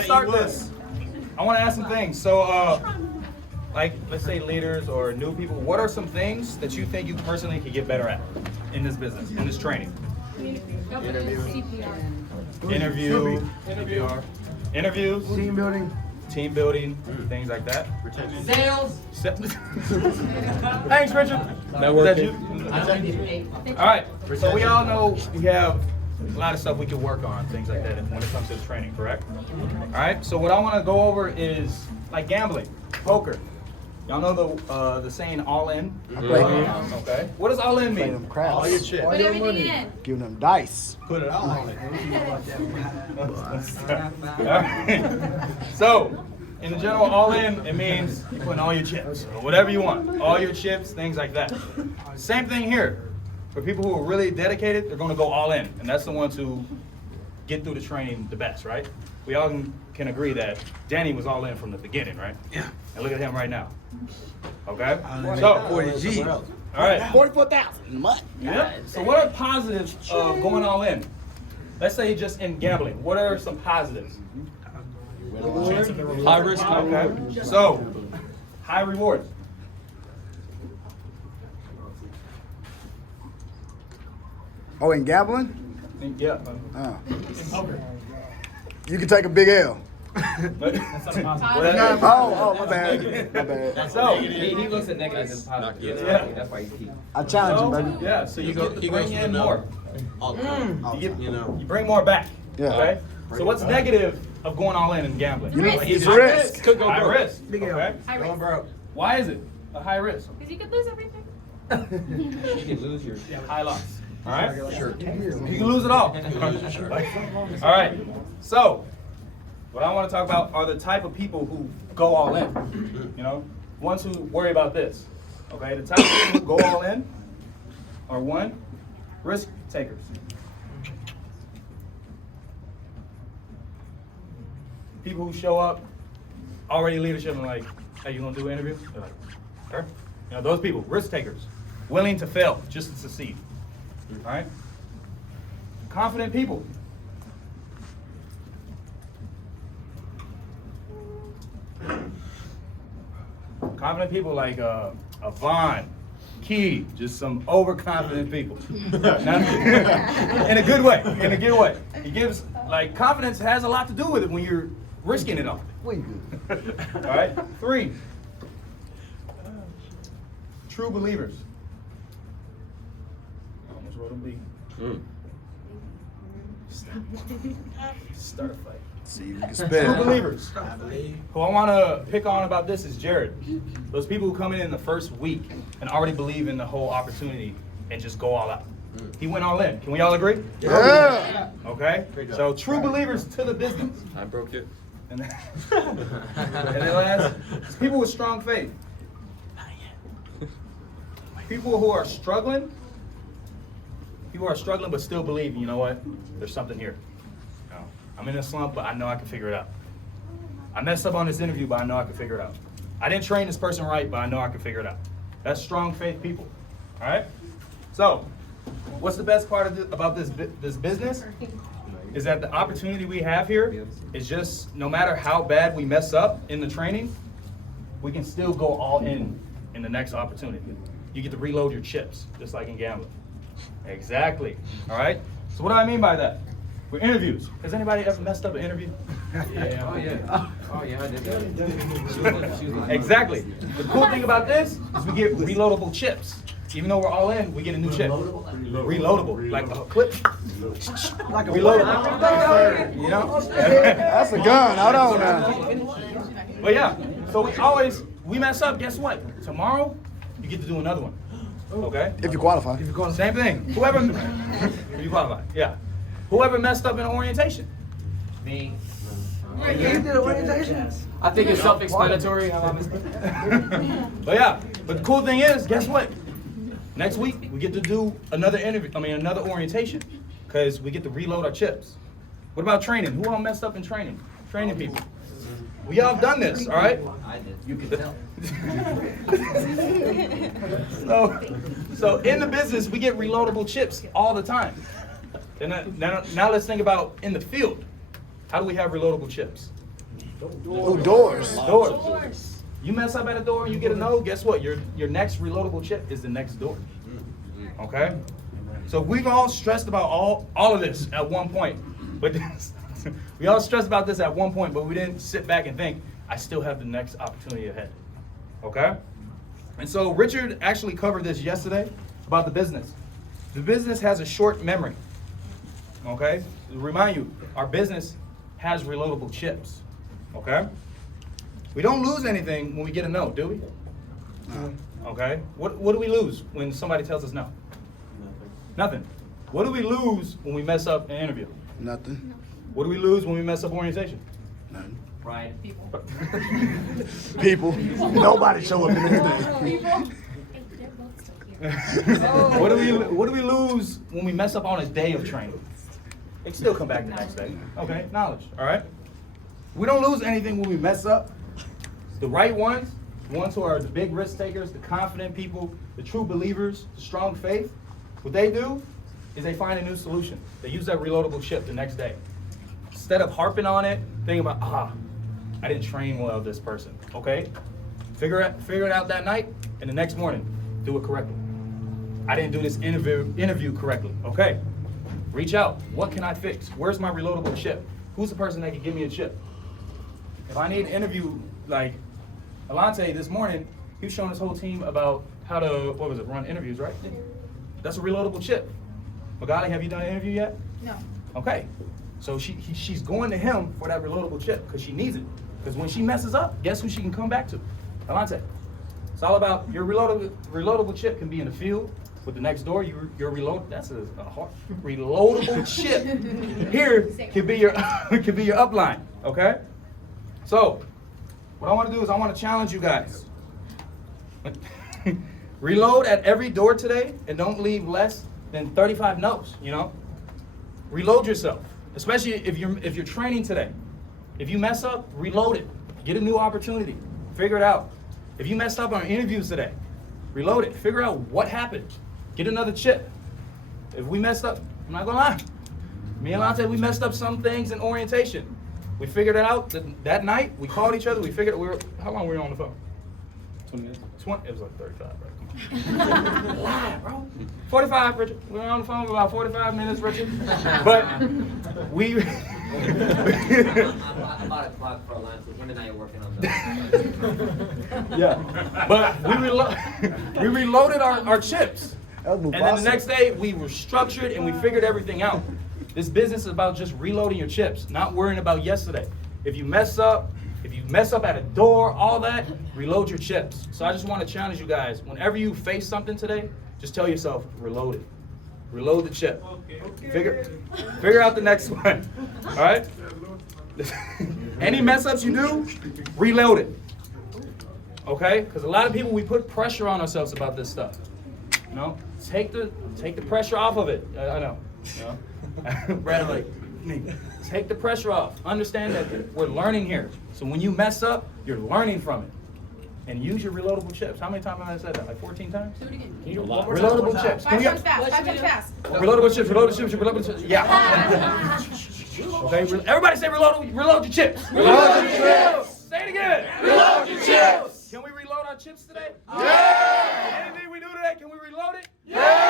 to start this, I want to ask some things. So, like, let's say leaders or new people, what are some things that you think you personally could get better at in this business, in this training? Interviews, team building, things like that. Sales. Thanks, Richard. Networking. All right. So we all know we have a lot of stuff we can work on, things like that, when it comes to the training, correct? All right. So what I want to go over is like gambling, poker. Y'all know the saying "all in." Okay. What does all in mean? All your chips. Put everything in. Giving them dice. Put it all on it. All right. So, in general, all in, it means you putting all your chips, or whatever you want. All your chips, things like that. Same thing here. For people who are really dedicated, they're going to go all in. And that's the ones who get through the training the best, right? We all can agree that Danny was all in from the beginning, right? Yeah. And look at him right now. Okay? So, 40 G. all right. 44,000 in the month. Yep. So what are positives of going all in? Let's say just in gambling. What are some positives? High risk. Okay. So, high rewards. Oh, and gambling? Yeah. You can take a big L. Well, Oh, my bad. My bad. so, He looks at negatives and positives. Yeah. That's why he's keep. I challenge you, baby. yeah, so you get to bring in more. You bring more back. Yeah. Okay? So what's negative of going all in and gambling? It's risk. Could go High broke. risk. Okay? High risk. Why is it a high risk? Because you could lose everything. You can lose your. High loss. All right? Sure. You can lose it all. All right. So, what I want to talk about are the type of people who go all in. You know, ones who worry about this. Okay, the type of people who go all in are one, risk takers. People who show up, already leadership and like, hey, you gonna do an interview? They're like, sure. You know, those people, risk takers, willing to fail just to succeed. All right? Confident people. Confident people like Vaughn, Key, just some overconfident people. In a good way, in a good way. He gives, like, confidence has a lot to do with it when you're risking it all. All right? 3, true believers. I almost wrote them B. Start a fight. See if you can True spell. believers. Who I want to pick on about this is Jared. Those people who come in the first week and already believe in the whole opportunity and just go all out. He went all in. Can we all agree? Yeah. Okay. So true believers to the business. I broke it. And then, and then last, is people with strong faith. People who are struggling. People who are struggling but still believe, you know what? There's something here. You know, I'm in a slump, but I know I can figure it out. I messed up on this interview, but I know I can figure it out. I didn't train this person right, but I know I can figure it out. That's strong faith people. All right? So, what's the best part of about this business? Is that the opportunity we have here is just, no matter how bad we mess up in the training, we can still go all in the next opportunity. You get to reload your chips, just like in gambling. Exactly. All right? So what do I mean by that? With interviews. Has anybody ever messed up an interview? Yeah. Oh yeah. Oh yeah. I did that. Exactly. The cool thing about this is we get reloadable chips. Even though we're all in, we get a new chip. Reloadable. Like a clip. Like a reloadable. You know? That's a gun. Hold on now. But yeah, so we mess up, guess what? Tomorrow, you get to do another one. Okay? If you qualify. Same thing. Whoever, if you qualify, yeah. Whoever messed up in orientation? Me. You did orientation? I think it's self-explanatory. But yeah, but the cool thing is, guess what? Next week, we get to do another another orientation, because we get to reload our chips. What about training? Who all messed up in training? Training people. We all have done this, all right? I did. You can tell. So in the business, we get reloadable chips all the time. And now let's think about in the field. How do we have reloadable chips? Ooh, doors. Doors. You mess up at a door and you get a no, guess what? Your next reloadable chip is the next door. Okay? So we've all stressed about all of this at one point. But we all stressed about this at one point, but we didn't sit back and think, I still have the next opportunity ahead. Okay? And so Richard actually covered this yesterday about the business. The business has a short memory. Okay? To remind you, our business has reloadable chips. Okay? We don't lose anything when we get a no, do we? No. Okay? What do we lose when somebody tells us no? Nothing. What do we lose when we mess up an interview? Nothing. What do we lose when we mess up orientation? Nothing. Pride. People. Nobody show up in anything. What do we lose when we mess up on a day of training? They can still come back the next day. Okay, knowledge. All right. We don't lose anything when we mess up. The right ones, the ones who are the big risk takers, the confident people, the true believers, the strong faith, what they do is they find a new solution. They use that reloadable chip the next day. Instead of harping on it, thinking about, I didn't train well with this person. Okay? Figure it out that night, and the next morning, do it correctly. I didn't do this interview correctly. Okay. Reach out. What can I fix? Where's my reloadable chip? Who's the person that can give me a chip? If I need an interview, like Alante this morning, he was showing his whole team about how to, run interviews, right? That's a reloadable chip. Magali, have you done an interview yet? No. Okay. So she's going to him for that reloadable chip because she needs it. Because when she messes up, guess who she can come back to? Alante. It's all about your reloadable chip can be in the field with the next door. Your reload. That's a hard reloadable chip. Here can be your upline. Okay. So what I want to do is I want to challenge you guys. Reload at every door today and don't leave less than 35 no's. You know. Reload yourself, especially if you're training today. If you mess up, reload it. Get a new opportunity. Figure it out. If you messed up on interviews today, reload it. Figure out what happened. Get another chip. If we messed up, I'm not gonna lie. Me and Lante, we messed up some things in orientation. We figured it out that night. We called each other. We figured how long were we on the phone? 20 minutes. It was like 35, right? Lie, bro. 45, Richard. We were on the phone for about 45 minutes, Richard. But we. I'm about a clock for a lunch. Him and I are working on the. Yeah. But we reloaded our chips. And then the next day, we were structured and we figured everything out. This business is about just reloading your chips, not worrying about yesterday. If you mess up at a door, all that, reload your chips. So I just want to challenge you guys. Whenever you face something today, just tell yourself, reload it. Reload the chip. Figure out the next one. All right? Any mess ups you do, reload it. Okay? Because a lot of people, we put pressure on ourselves about this stuff. You know? Take the pressure off of it. I know. You know? Brad, like, take the pressure off. Understand that we're learning here. So when you mess up, you're learning from it. And use your reloadable chips. How many times have I said that? Like 14 times? Do it again. Reloadable chips. 5 times fast. 5 times fast. Reloadable chips. Yeah. Okay, everybody say reload your chips. Reload your chips. Say it again. Reload your chips. Can we reload our chips today? Yeah. Anything we do today, can we reload it? Yeah.